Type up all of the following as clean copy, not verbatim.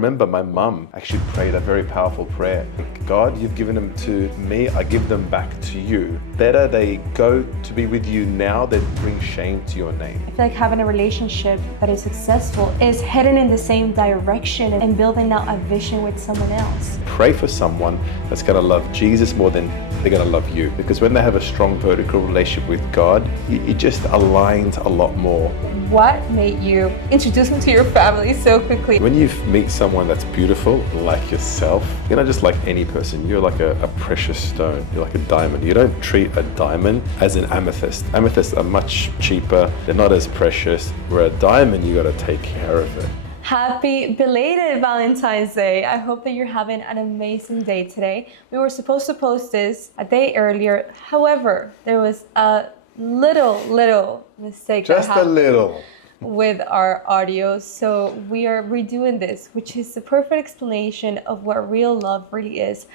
remember my mum actually prayed a very powerful prayer. God, you've given them to me, I give them back to you. Better they go to be with you now than bring shame to your name. I feel like having a relationship that is successful is heading in the same direction and building out a vision with someone else. Pray for someone that's going to love Jesus more than they're going to love you. Because when they have a strong vertical relationship with God, it just aligns a lot more. What made you introduce me to your family so quickly? When you meet someone that's beautiful, like yourself, you're not just like any person, you're like a precious stone, you're like a diamond. You don't treat a diamond as an amethyst. Amethysts are much cheaper, they're not as precious, where a diamond, you gotta take care of it. Happy belated Valentine's Day. I hope that you're having an amazing day today. We were supposed to post this a day earlier. However, there was a little mistake. Just a little. With our audio. So we are redoing this, which is the perfect explanation of what real love really is.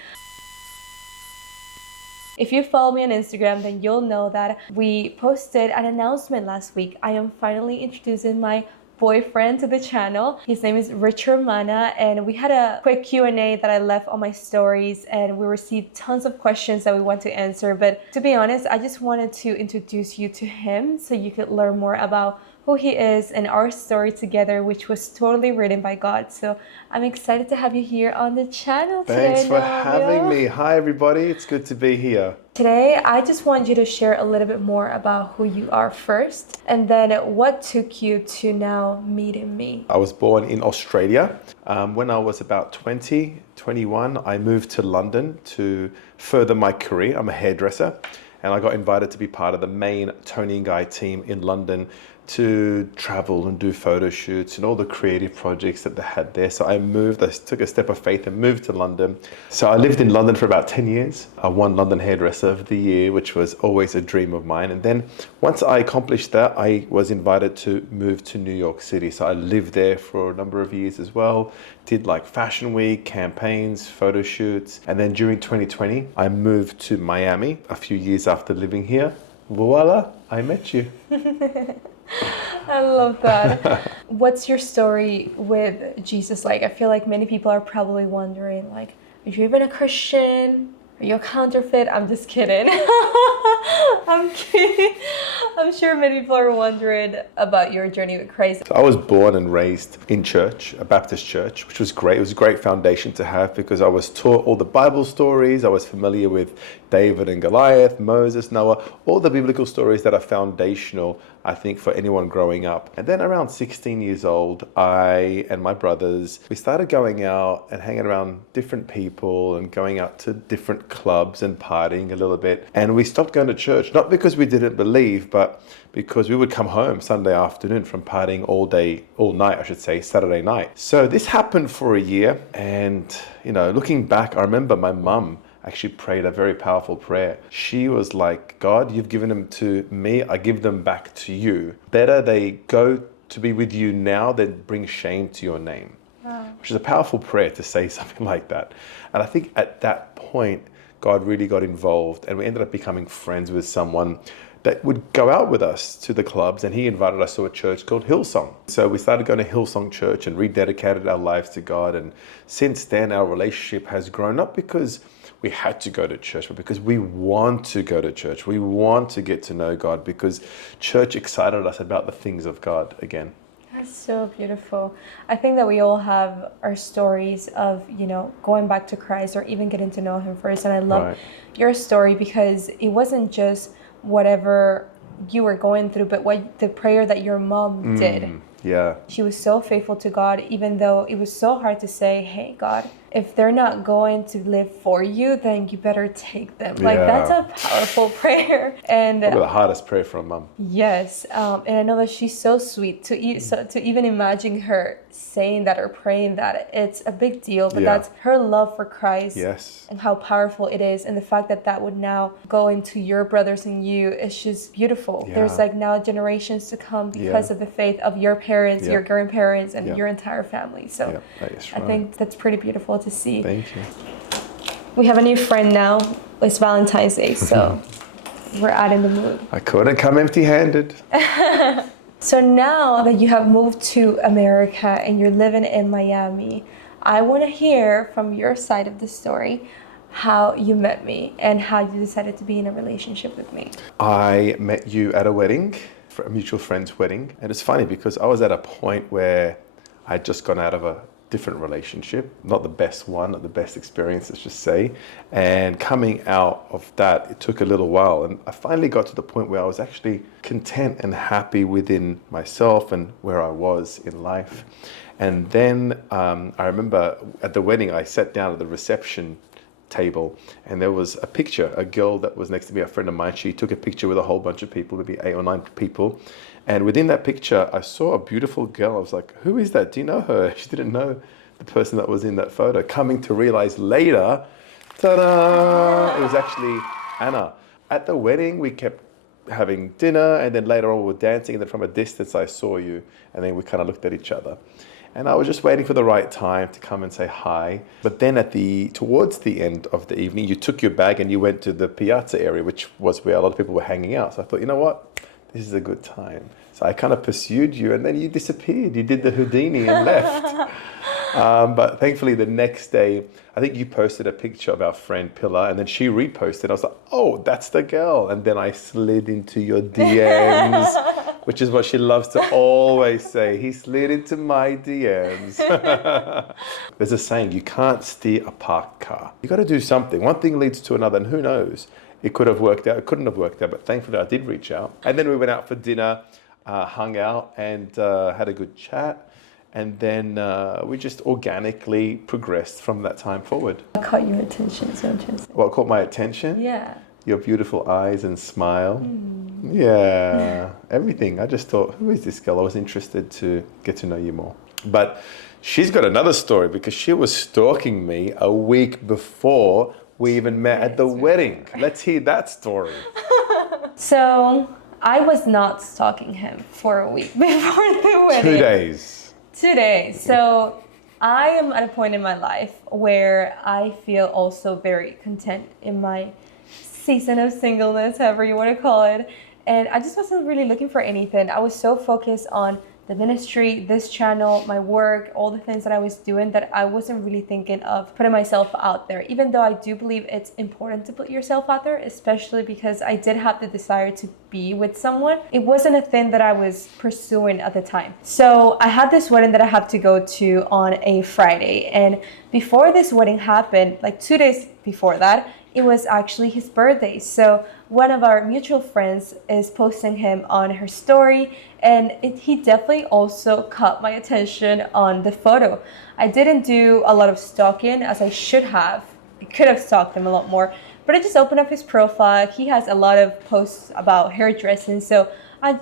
If you follow me on Instagram, then you'll know that we posted an announcement last week. I am finally introducing my boyfriend to the channel. His name is Richard Mannah, and we had a quick Q&A that I left on my stories, and we received tons of questions that we want to answer. But to be honest, I just wanted to introduce you to him so you could learn more about who he is and our story together, which was totally written by God. So I'm excited to have you here on the channel today. Thanks for having me. Hi everybody, it's good to be here. Today, I just want you to share a little bit more about who you are first, and then what took you to now meeting me. I was born in Australia. When I was about 21, I moved to London to further my career. I'm a hairdresser, and I got invited to be part of the main Tony and Guy team in London to travel and do photo shoots and all the creative projects that they had there. So I took a step of faith and moved to London. So I lived in London for about 10 years. I won London Hairdresser of the Year, which was always a dream of mine. And then once I accomplished that, I was invited to move to New York City. So I lived there for a number of years as well. Did like Fashion Week, campaigns, photo shoots. And then during 2020, I moved to Miami a few years after living here. Voila, I met you. I love that. What's your story with Jesus like? I feel like many people are probably wondering, like, are you even a Christian? Are you a counterfeit? I'm just kidding. I'm kidding. I'm sure many people are wondering about your journey with Christ. So I was born and raised in church, a Baptist church, which was great. It was a great foundation to have because I was taught all the Bible stories. I was familiar with David and Goliath, Moses, Noah, all the biblical stories that are foundational, I think, for anyone growing up. And then around 16 years old, I and my brothers, we started going out and hanging around different people and going out to different clubs and partying a little bit. And we stopped going to church, not because we didn't believe, but because we would come home Sunday afternoon from partying all night, I should say, Saturday night. So this happened for a year. And, looking back, I remember my mum actually prayed a very powerful prayer. She was like, God, you've given them to me, I give them back to you. Better they go to be with you now than bring shame to your name. Wow. Which is a powerful prayer to say something like that. And I think at that point, God really got involved, and we ended up becoming friends with someone that would go out with us to the clubs, and he invited us to a church called Hillsong. So we started going to Hillsong Church and rededicated our lives to God. And since then, our relationship has grown, not because we had to go to church, but because we want to go to church. We want to get to know God because church excited us about the things of God again. That's so beautiful. I think that we all have our stories of, going back to Christ or even getting to know him first. And I love your story because it wasn't just whatever you were going through, but what the prayer that your mom did. Yeah. She was so faithful to God, even though it was so hard to say, hey, God, if they're not going to live for you, then you better take them. Like, that's a powerful prayer. And probably the hardest prayer from mom. Yes. And I know that she's so sweet to even imagine her saying that or praying that. It's a big deal, but that's her love for Christ. Yes. And how powerful it is. And the fact that that would now go into your brothers and you, it's just beautiful. Yeah. There's like now generations to come because of the faith of your parents, your grandparents, and your entire family. So that is right. I think that's pretty beautiful to see. Thank you. We have a new friend now. It's Valentine's Day, so we're out in the mood. I couldn't come empty-handed. So now that you have moved to America and you're living in Miami, I want to hear from your side of the story how you met me and how you decided to be in a relationship with me. I met you at a wedding, for a mutual friend's wedding. And it's funny because I was at a point where I'd just gone out of a different relationship, not the best one, not the best experience, let's just say. And coming out of that, it took a little while. And I finally got to the point where I was actually content and happy within myself and where I was in life. And then I remember at the wedding, I sat down at the reception table and there was a picture, a girl that was next to me, a friend of mine. She took a picture with a whole bunch of people, maybe 8 or 9 people. And within that picture, I saw a beautiful girl. I was like, who is that? Do you know her? She didn't know the person that was in that photo. Coming to realize later, ta-da, it was actually Anna. At the wedding, we kept having dinner, and then later on we were dancing, and then from a distance I saw you, and then we kind of looked at each other. And I was just waiting for the right time to come and say hi. But then towards the end of the evening, you took your bag and you went to the piazza area, which was where a lot of people were hanging out. So I thought, you know what? This is a good time. So I kind of pursued you, and then you disappeared. You did the Houdini and left. But thankfully the next day, I think you posted a picture of our friend Pilar, and then she reposted. I was like, oh, that's the girl. And then I slid into your DMs, which is what she loves to always say. He slid into my DMs. There's a saying, you can't steer a parked car. You got to do something. One thing leads to another, and who knows? It could have worked out, it couldn't have worked out, but thankfully I did reach out. And then we went out for dinner, hung out and had a good chat. And then we just organically progressed from that time forward. What caught your attention, so interesting? What caught my attention? Yeah. Your beautiful eyes and smile. Yeah, everything. I just thought, who is this girl? I was interested to get to know you more. But she's got another story because she was stalking me a week before we even met at the wedding. Let's hear that story. So I was not stalking him for a week before the wedding. 2 days. 2 days. So I am at a point in my life where I feel also very content in my season of singleness, however you want to call it. And I just wasn't really looking for anything. I was so focused on the ministry, this channel, my work, all the things that I was doing that I wasn't really thinking of putting myself out there. Even though I do believe it's important to put yourself out there, especially because I did have the desire to be with someone. It wasn't a thing that I was pursuing at the time. So I had this wedding that I have to go to on a Friday. And before this wedding happened, like 2 days before that, it was actually his birthday. So one of our mutual friends is posting him on her story, and he definitely also caught my attention on the photo. I didn't do a lot of stalking as I should have. I could have stalked him a lot more, but I just opened up his profile. He has a lot of posts about hairdressing, so I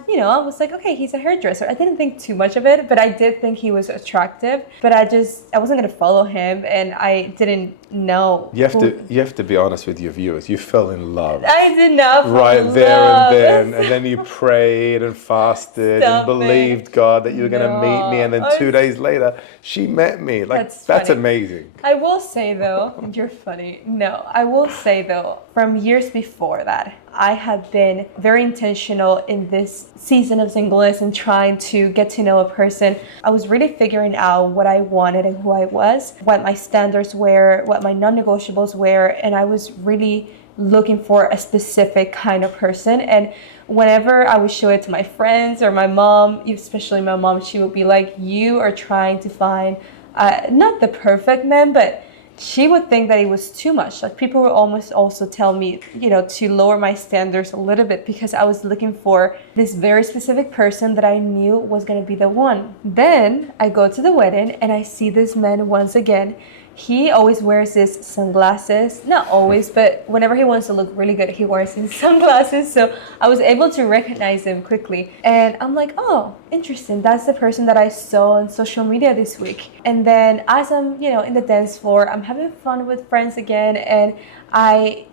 was like, okay, he's a hairdresser. I didn't think too much of it, but I did think he was attractive. But I wasn't gonna follow him, and I didn't know. You have to be honest with your viewers. You fell in love. I did not fall right in there love. and then you prayed and fasted and believed God that you were gonna meet me, and then 2 days later she met me. Like that's amazing. I will say though, you're funny. No, I will say though, from years before that, I have been very intentional in this season of singleness and trying to get to know a person. I was really figuring out what I wanted and who I was, what my standards were, what my non-negotiables were, and I was really looking for a specific kind of person. And whenever I would show it to my friends or my mom, especially my mom, she would be like, you are trying to find not the perfect man, but she would think that it was too much. Like people would almost also tell me, to lower my standards a little bit because I was looking for this very specific person that I knew was going to be the one. Then I go to the wedding and I see this man once again. He always wears his sunglasses, not always, but whenever he wants to look really good, he wears his sunglasses. So I was able to recognize him quickly. And I'm like, oh, interesting. That's the person that I saw on social media this week. And then as I'm, in the dance floor, I'm having fun with friends again. And I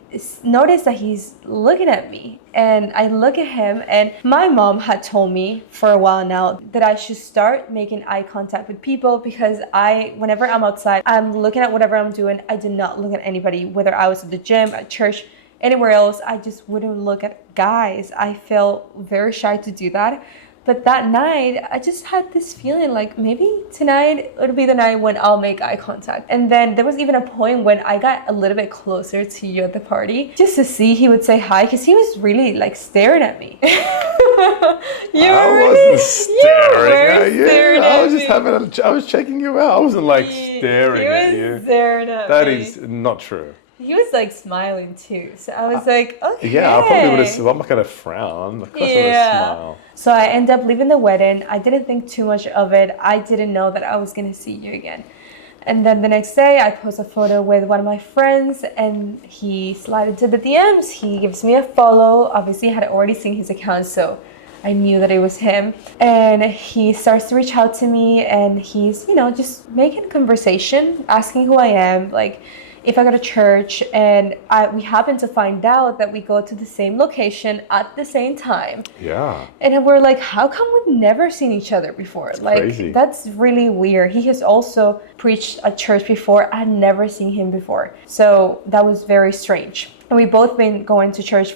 noticed that he's looking at me, and I look at him, and my mom had told me for a while now that I should start making eye contact with people because whenever I'm outside, I'm looking at whatever I'm doing. I did not look at anybody, whether I was at the gym, at church, anywhere else. I just wouldn't look at guys. I felt very shy to do that. But that night, I just had this feeling like maybe tonight would be the night when I'll make eye contact. And then there was even a point when I got a little bit closer to you at the party just to see he would say hi, because he was really like staring at me. I wasn't staring at you. I was just I was checking you out. I wasn't like staring at you. He was staring at me. That is not true. He was like smiling too. So I was like, okay. Yeah, I probably would have. I'm not going to frown. Of course I would have smiled. So I ended up leaving the wedding. I didn't think too much of it. I didn't know that I was going to see you again. And then the next day, I post a photo with one of my friends, and he slid into the DMs. He gives me a follow. Obviously, I had already seen his account, so I knew that it was him. And he starts to reach out to me, and he's, just making conversation, asking who I am, like if I go to church. And we happen to find out that we go to the same location at the same time. Yeah. And we're like, how come we've never seen each other before? Crazy. That's really weird. He has also preached at church before. I had never seen him before. So that was very strange. And we both been going to church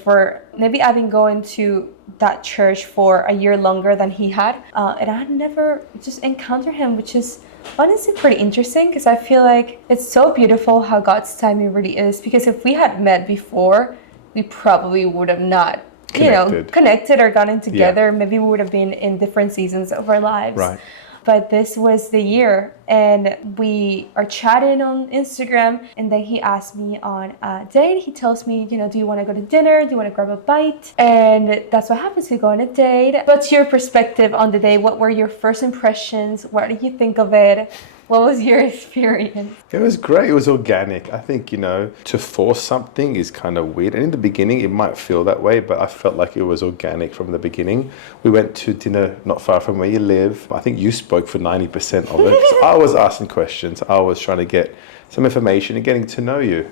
maybe I've been going to that church for a year longer than he had. And I had never just encountered him, which is honestly pretty interesting, because I feel like it's so beautiful how God's timing really is. Because if we had met before, we probably would have not, connected or gotten together. Yeah. Maybe we would have been in different seasons of our lives. Right. But this was the year, and we are chatting on Instagram, and then he asked me on a date. He tells me, do you want to go to dinner? Do you want to grab a bite? And that's what happens. We go on a date. What's your perspective on the date? What were your first impressions? What did you think of it? What was your experience? It was great. It was organic. I think, to force something is kind of weird. And in the beginning, it might feel that way, but I felt like it was organic from the beginning. We went to dinner not far from where you live. I think you spoke for 90% of it. So I was asking questions. I was trying to get some information and getting to know you,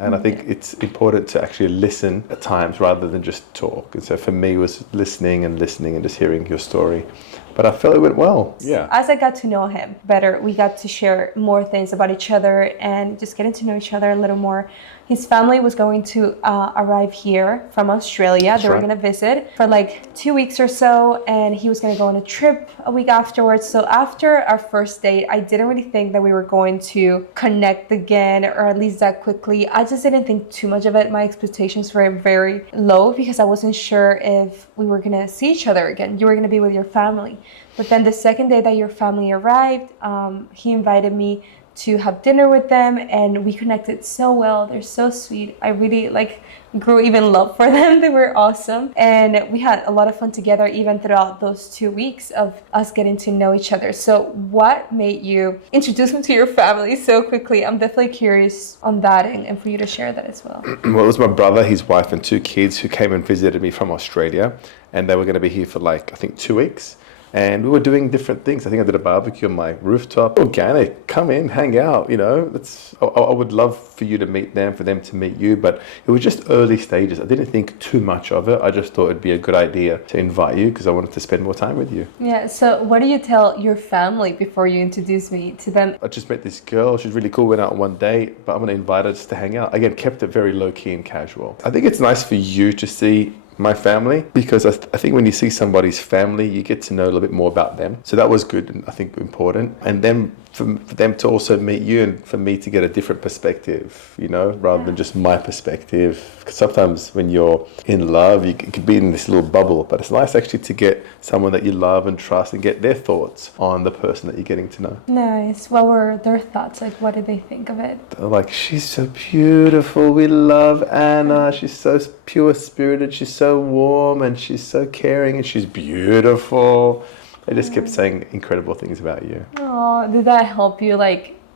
And I think it's important to actually listen at times rather than just talk. And so for me, it was listening and just hearing your story. But I felt it went well. Yeah. As I got to know him better, we got to share more things about each other and just getting to know each other a little more. His family was going to arrive here from Australia. They were going to visit for like 2 weeks or so, and he was going to go on a trip a week afterwards. So after our first date, I didn't really think that we were going to connect again, or at least that quickly. I just didn't think too much of it. My expectations were very low because I wasn't sure if we were going to see each other again. You were going to be with your family. But then the second day that your family arrived, he invited me to have dinner with them, and we connected so well. They're so sweet. I really grew even love for them. They were awesome, and we had a lot of fun together even throughout those 2 weeks of us getting to know each other. So what made you introduce me to your family so quickly? I'm definitely curious on that, and for you to share that as well. Well, it was my brother, his wife, and 2 kids who came and visited me from Australia, and they were going to be here for I think 2 weeks. And we were doing different things. I think I did a barbecue on my rooftop. Organic, come in, hang out, I would love for you to meet them, for them to meet you, but it was just early stages. I didn't think too much of it. I just thought it'd be a good idea to invite you because I wanted to spend more time with you. Yeah, so what do you tell your family before you introduce me to them? I just met this girl. She's really cool. Went out on one date, but I'm going to invite her just to hang out. Again, kept it very low-key and casual. I think it's nice for you to see my family, because I think when you see somebody's family, you get to know a little bit more about them. So that was good and I think important. And then for them to also meet you, and for me to get a different perspective, rather than just my perspective. Because sometimes when you're in love, you could be in this little bubble, but it's nice actually to get someone that you love and trust and get their thoughts on the person that you're getting to know. Nice. What were their thoughts? What did they think of it? They're like, she's so beautiful. We love Anna. She's so pure spirited. She's so warm, and she's so caring, and she's beautiful. They just kept saying incredible things about you. Oh, did that help you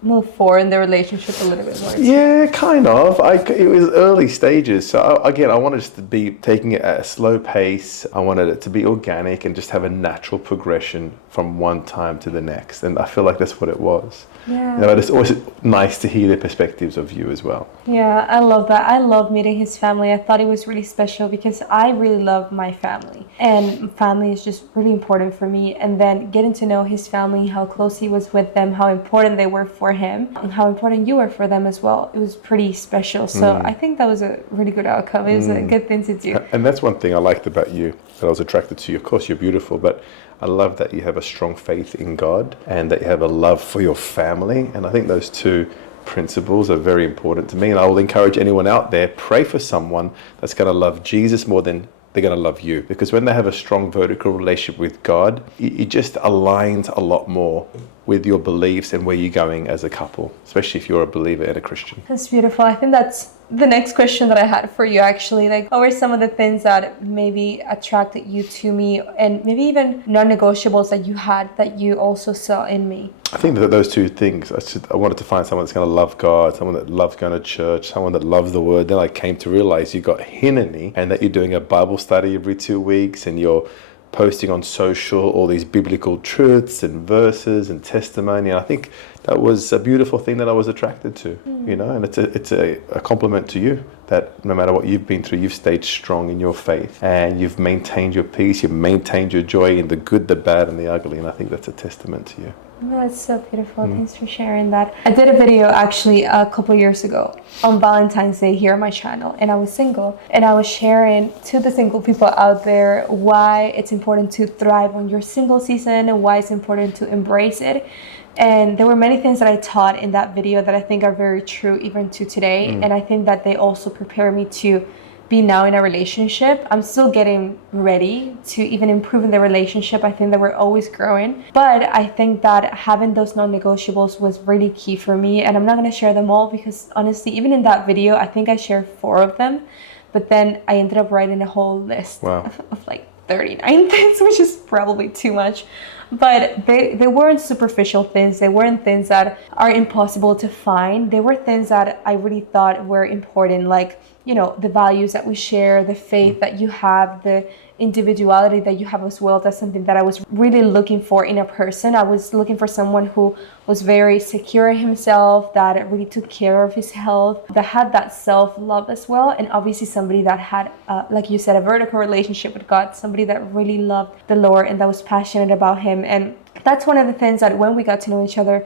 move forward in the relationship a little bit more? Yeah, kind of. It was early stages. So again, I wanted us to be taking it at a slow pace. I wanted it to be organic and just have a natural progression from one time to the next. And I feel like that's what it was. Yeah. It's always nice to hear the perspectives of you as well. Yeah, I love that. I love meeting his family. I thought it was really special because I really love my family. And family is just really important for me. And then getting to know his family, how close he was with them, how important they were for for him and how important you were for them as well. It was pretty special. So I think that was a really good outcome. It was a good thing to do. And that's one thing I liked about you, that I was attracted to you. Of course, you're beautiful, but I love that you have a strong faith in God and that you have a love for your family. And I think those two principles are very important to me. And I will encourage anyone out there, pray for someone that's going to love Jesus more than they're going to love you. Because when they have a strong vertical relationship with God, it just aligns a lot more with your beliefs and where you're going as a couple, especially if you're a believer and a Christian. That's beautiful. I think that's the next question that I had for you, actually. Like, what were some of the things that maybe attracted you to me, and maybe even non-negotiables that you had that you also saw in me? I think that those two things, I wanted to find someone that's going to love God, someone that loves going to church, someone that loves the word. Then I came to realize you got HINENI, and that you're doing a Bible study every 2 weeks, and you're posting on social all these biblical truths and verses and testimony. And I think that was a beautiful thing that I was attracted to, you know, and it's a compliment to you that no matter what you've been through, you've stayed strong in your faith and you've maintained your peace, you've maintained your joy in the good, the bad, and the ugly. And I think that's a testament to you. Oh, that's so beautiful. Thanks for sharing that. I did a video actually a couple years ago on Valentine's Day here on my channel, and I was single, and I was sharing to the single people out there why it's important to thrive on your single season and why it's important to embrace it. And there were many things that I taught in that video that I think are very true even to today. And I think that they also prepare me to be now in a relationship. I'm still getting ready to even improve in the relationship. I think that we're always growing, but I think that having those non-negotiables was really key for me. And I'm not going to share them all because honestly, even in that video, I think I shared 4 of them, but then I ended up writing a whole list of like 39 things, which is probably too much. But they weren't superficial things. They weren't things that are impossible to find. They were things that I really thought were important, like, you know, the values that we share, the faith that you have, the individuality that you have as well. That's something that I was really looking for in a person. I was looking for someone who was very secure in himself, that really took care of his health, that had that self-love as well. And obviously somebody that had, like you said, a vertical relationship with God, somebody that really loved the Lord and that was passionate about him. And that's one of the things that when we got to know each other,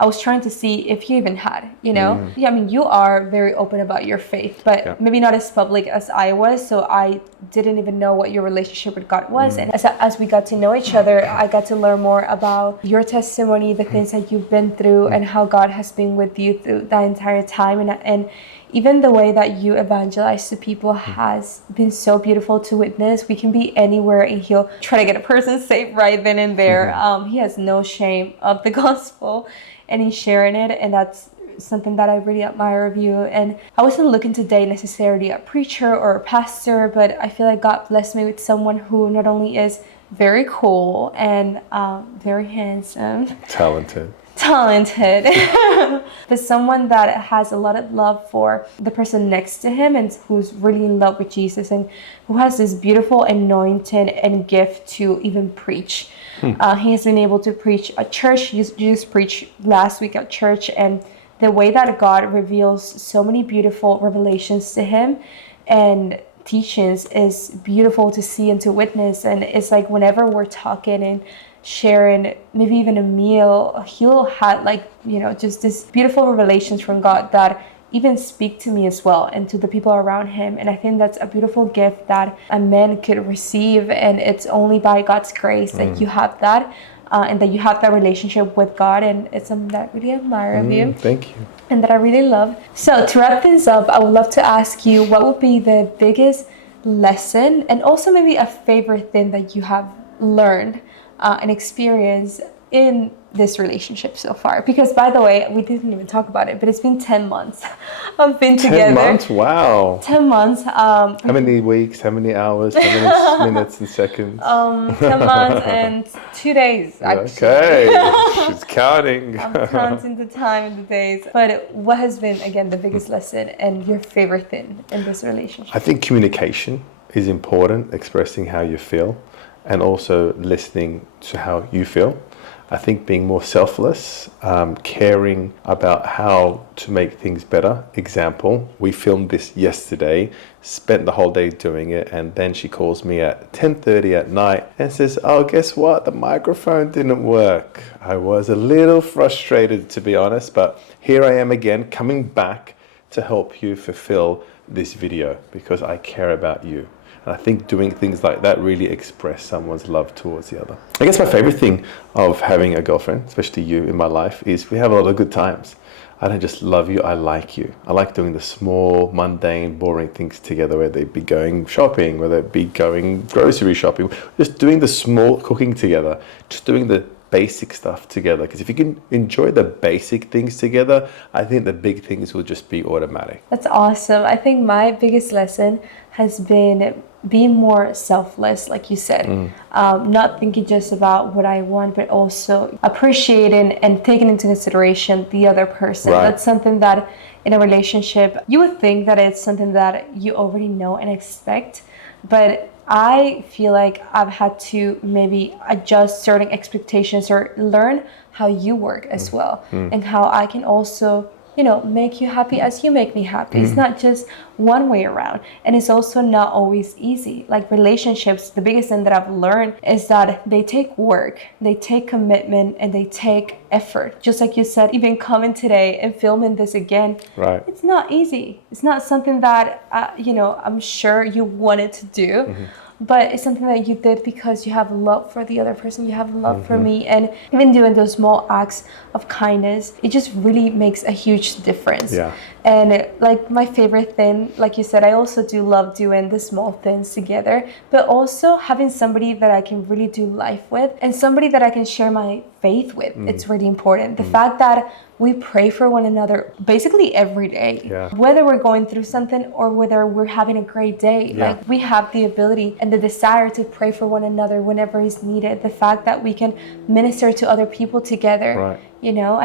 I was trying to see if you even had, you know? Yeah, I mean, you are very open about your faith, but maybe not as public as I was. So I didn't even know what your relationship with God was. And as we got to know each other, I got to learn more about your testimony, the things that you've been through, and how God has been with you through that entire time. And even the way that you evangelize to people has been so beautiful to witness. We can be anywhere and he'll try to get a person saved right then and there. He has no shame of the gospel and he's sharing it, and that's something that I really admire of you. And I wasn't looking to date necessarily a preacher or a pastor, but I feel like God blessed me with someone who not only is very cool and very handsome, talented, but someone that has a lot of love for the person next to him and who's really in love with Jesus and who has this beautiful anointing and gift to even preach. He has been able to preach at church. You just preached last week at church, and the way that God reveals so many beautiful revelations to him and teachings is beautiful to see and to witness. And it's like whenever we're talking and sharing maybe even a meal, he'll have like, you know, just this beautiful revelations from God that even speak to me as well and to the people around him. And I think that's a beautiful gift that a man could receive, and it's only by God's grace that you have that and that you have that relationship with God. And it's something that I really admire of you. Thank you. And that I really love. So to wrap things up, I would love to ask you, what would be the biggest lesson and also maybe a favorite thing that you have learned and experienced in this relationship so far? Because by the way, we didn't even talk about it, but it's been 10 months of being together. 10 months? Wow. 10 months. How many weeks? How many hours? How many minutes and seconds? 10 months and 2 days, actually. Okay, she's counting. I'm counting the time and the days. But what has been, again, the biggest lesson and your favorite thing in this relationship? I think communication is important, expressing how you feel and also listening to how you feel. I think being more selfless, caring about how to make things better. Example, we filmed this yesterday, spent the whole day doing it, and then she calls me at 10:30 at night and says, oh, guess what? The microphone didn't work. I was a little frustrated, to be honest, but here I am again, coming back to help you fulfill this video because I care about you. And I think doing things like that really express someone's love towards the other. I guess my favorite thing of having a girlfriend, especially you in my life, is we have a lot of good times. I don't just love you, I like you. I like doing the small, mundane, boring things together, whether it be going shopping, whether it be going grocery shopping, just doing the small cooking together, just doing the basic stuff together. Because if you can enjoy the basic things together, I think the big things will just be automatic. That's awesome. I think my biggest lesson has been being more selfless, like you said. Not thinking just about what I want, but also appreciating and taking into consideration the other person. Right. That's something that in a relationship, you would think that it's something that you already know and expect, but I feel like I've had to maybe adjust certain expectations or learn how you work as well, and how I can also, make you happy as you make me happy. It's not just one way around, and it's also not always easy. Like relationships, the biggest thing that I've learned is that they take work, they take commitment, and they take effort. Just like you said, even coming today and filming this again, Right. It's not easy. It's not something that I'm sure you wanted to do. But it's something that you did because you have love for the other person, you have love for me, and even doing those small acts of kindness, it just really makes a huge difference. Yeah. And like my favorite thing, like you said, I also do love doing the small things together, but also having somebody that I can really do life with and somebody that I can share my faith with. It's really important. The fact that we pray for one another basically every day, Yeah. whether we're going through something or whether we're having a great day. Yeah. Like we have the ability and the desire to pray for one another whenever it's needed. The fact that we can minister to other people together. Right.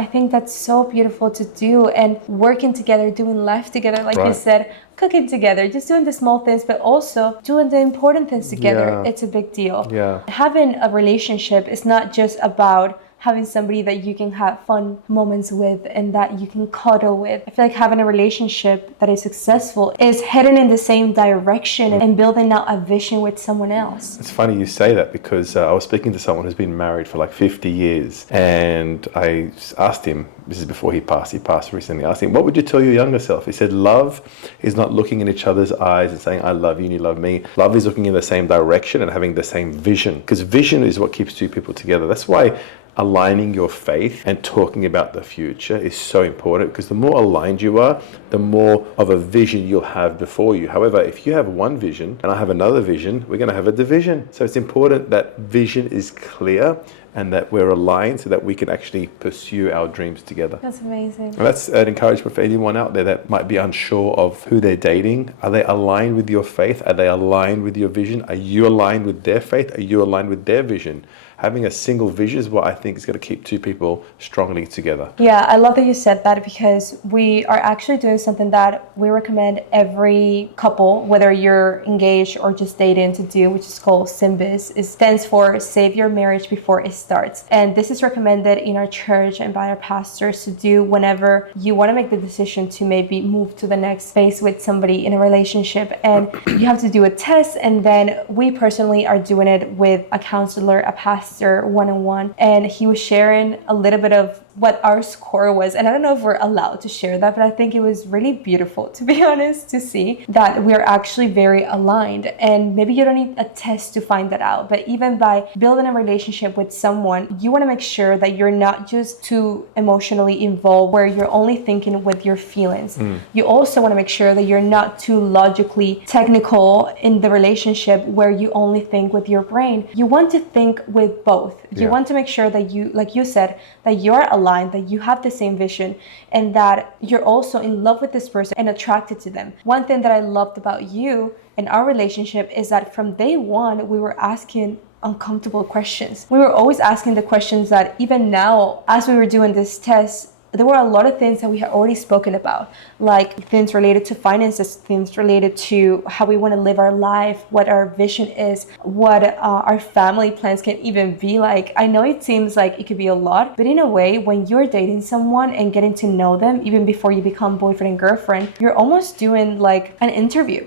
I think that's so beautiful to do, and working together, doing life together, like you Right. said, cooking together, just doing the small things, but also doing the important things together. Yeah. It's a big deal. Yeah. Having a relationship is not just about having somebody that you can have fun moments with and that you can cuddle with. I feel like having a relationship that is successful is heading in the same direction and building out a vision with someone else. It's funny you say that because I was speaking to someone who's been married for like 50 years, and I asked him, this is before he passed recently, I asked him, what would you tell your younger self? He said, love is not looking in each other's eyes and saying, I love you and you love me. Love is looking in the same direction and having the same vision, because vision is what keeps two people together. That's why aligning your faith and talking about the future is so important, because the more aligned you are, the more of a vision you'll have before you. However, if you have one vision and I have another vision, we're going to have a division. So it's important that vision is clear and that we're aligned so that we can actually pursue our dreams together. That's amazing. And that's an encouragement for anyone out there that might be unsure of who they're dating. Are they aligned with your faith? Are they aligned with your vision? Are you aligned with their faith? Are you aligned with their vision? Having a single vision is what I think is going to keep two people strongly together. Yeah, I love that you said that, because we are actually doing something that we recommend every couple, whether you're engaged or just dating, to do, which is called SYMBIS. It stands for Save Your Marriage Before It Starts. And this is recommended in our church and by our pastors to do whenever you want to make the decision to maybe move to the next phase with somebody in a relationship. And you have to do a test, and then we personally are doing it with a counselor, a pastor, one-on-one, and he was sharing a little bit of what our score was. And I don't know if we're allowed to share that, but I think it was really beautiful, to be honest, to see that we're actually very aligned. And maybe you don't need a test to find that out, but even by building a relationship with someone, you want to make sure that you're not just too emotionally involved where you're only thinking with your feelings. You also want to make sure that you're not too logically technical in the relationship where you only think with your brain. You want to think with both. You want to make sure that you, like you said, that you're aligned, that you have the same vision, and that you're also in love with this person and attracted to them. One thing that I loved about you and our relationship is that from day one, we were asking uncomfortable questions. We were always asking the questions that even now, as we were doing this test, there were a lot of things that we had already spoken about, like things related to finances, things related to how we want to live our life, what our vision is, what our family plans can even be like. I know it seems like it could be a lot, but in a way, when you're dating someone and getting to know them, even before you become boyfriend and girlfriend, you're almost doing like an interview.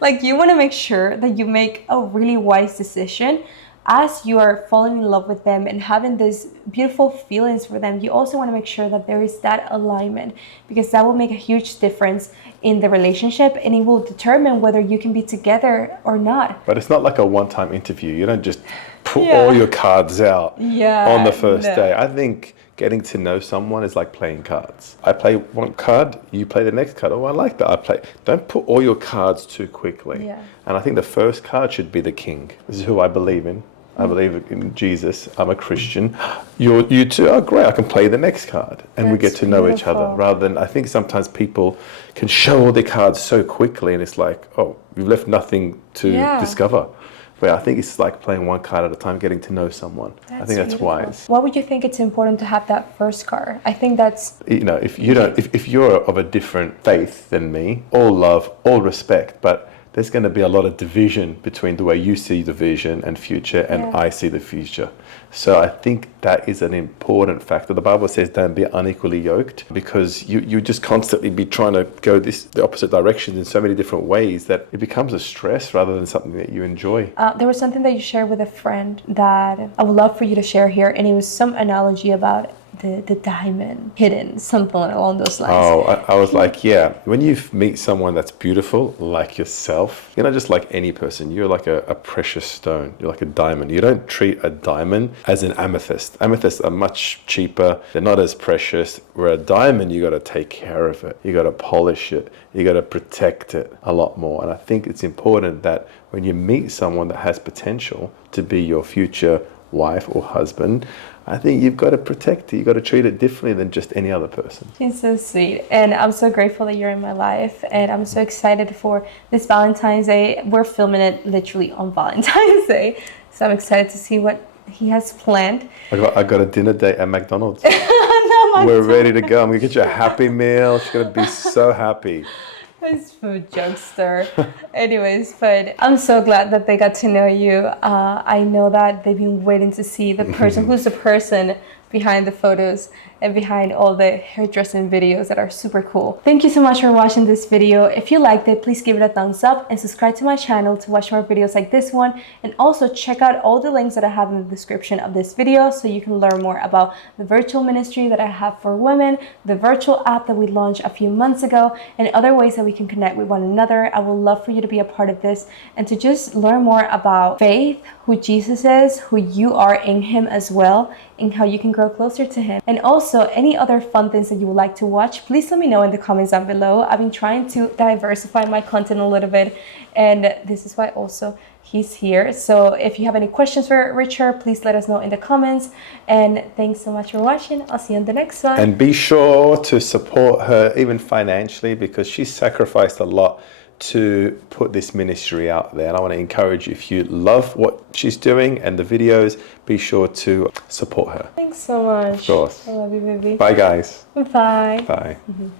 Like you want to make sure that you make a really wise decision. As you are falling in love with them and having these beautiful feelings for them, you also want to make sure that there is that alignment, because that will make a huge difference in the relationship, and it will determine whether you can be together or not. But it's not like a one-time interview. You don't just put all your cards out on the first day. I think getting to know someone is like playing cards. I play one card, you play the next card. Oh, I like that. I play. Don't put all your cards too quickly. And I think the first card should be the king. This is who I believe in. I believe in Jesus. I'm a Christian. You too? Oh, great. I can play the next card. And we get to know each other. Rather than, I think sometimes people can show all their cards so quickly and it's like, oh, you've left nothing to discover. Where I think it's like playing one card at a time, getting to know someone. I think that's wise. Why would you think it's important to have that first card? I think that's... You know, if you're of a different faith than me, all love, all respect, but there's going to be a lot of division between the way you see the vision and future and I see the future. So I think that is an important factor. The Bible says don't be unequally yoked, because you just constantly be trying to go the opposite directions in so many different ways that it becomes a stress rather than something that you enjoy. There was something that you shared with a friend that I would love for you to share here, and it was some analogy about the diamond hidden, something along those lines. Oh, I was like, when you meet someone that's beautiful like yourself, you're not just like any person, you're like a precious stone, you're like a diamond. You don't treat a diamond as an amethyst. Amethysts are much cheaper, they're not as precious, where a diamond, you got to take care of it, you got to polish it, you got to protect it a lot more. And I think it's important that when you meet someone that has potential to be your future wife or husband, I think you've got to protect it. You've got to treat it differently than just any other person. It's so sweet. And I'm so grateful that you're in my life. And I'm so excited for this Valentine's Day. We're filming it literally on Valentine's Day. So I'm excited to see what he has planned. I got a dinner date at McDonald's. No, we're ready to go. I'm going to get you a Happy Meal. She's going to be so happy. It's food jokester. Anyways, but I'm so glad that they got to know you. I know that they've been waiting to see the person, who's the person behind the photos and behind all the hairdressing videos that are super cool. Thank you so much for watching this video. If you liked it, please give it a thumbs up and subscribe to my channel to watch more videos like this one. And also check out all the links that I have in the description of this video so you can learn more about the virtual ministry that I have for women, the virtual app that we launched a few months ago, and other ways that we can connect with one another. I would love for you to be a part of this and to just learn more about faith, who Jesus is, who you are in him as well, and how you can grow closer to him. And also any other fun things that you would like to watch, please let me know in the comments down below. I've been trying to diversify my content a little bit, and this is why also he's here. So if you have any questions for Richard, please let us know in the comments. And thanks so much for watching. I'll see you in the next one. And be sure to support her even financially, because she's sacrificed a lot to put this ministry out there. And I want to encourage you, if you love what she's doing and the videos, be sure to support her. Thanks so much. Of course. I love you, baby. Bye, guys. Bye. Bye. Mm-hmm.